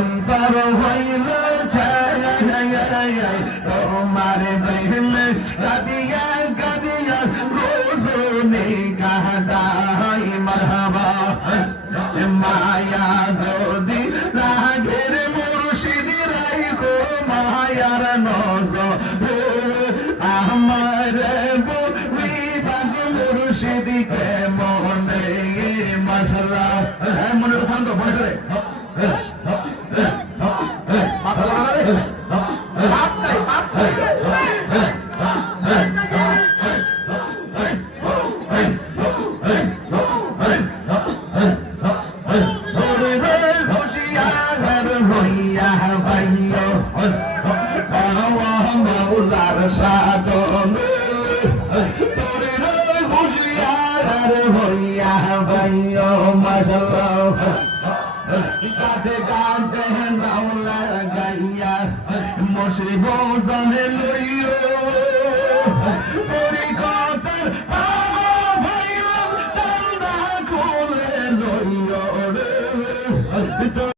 অন্তর হইল তোমার বহিল গাদিয়া গাদিয়া, রোজনে গাদাই মারহাবা। মায়া যদি রাগের মুর্শিদ রাইবো, মায়ার নজ আমার বিভাগ মুর্শিদকে মনে মশলা হ্যাঁ, মনে শান্ত, মনে করে He got the down বাসে বসানে লইও। পরিকতার আমা ভাইরাম তাল্লা কোলে লইও রে।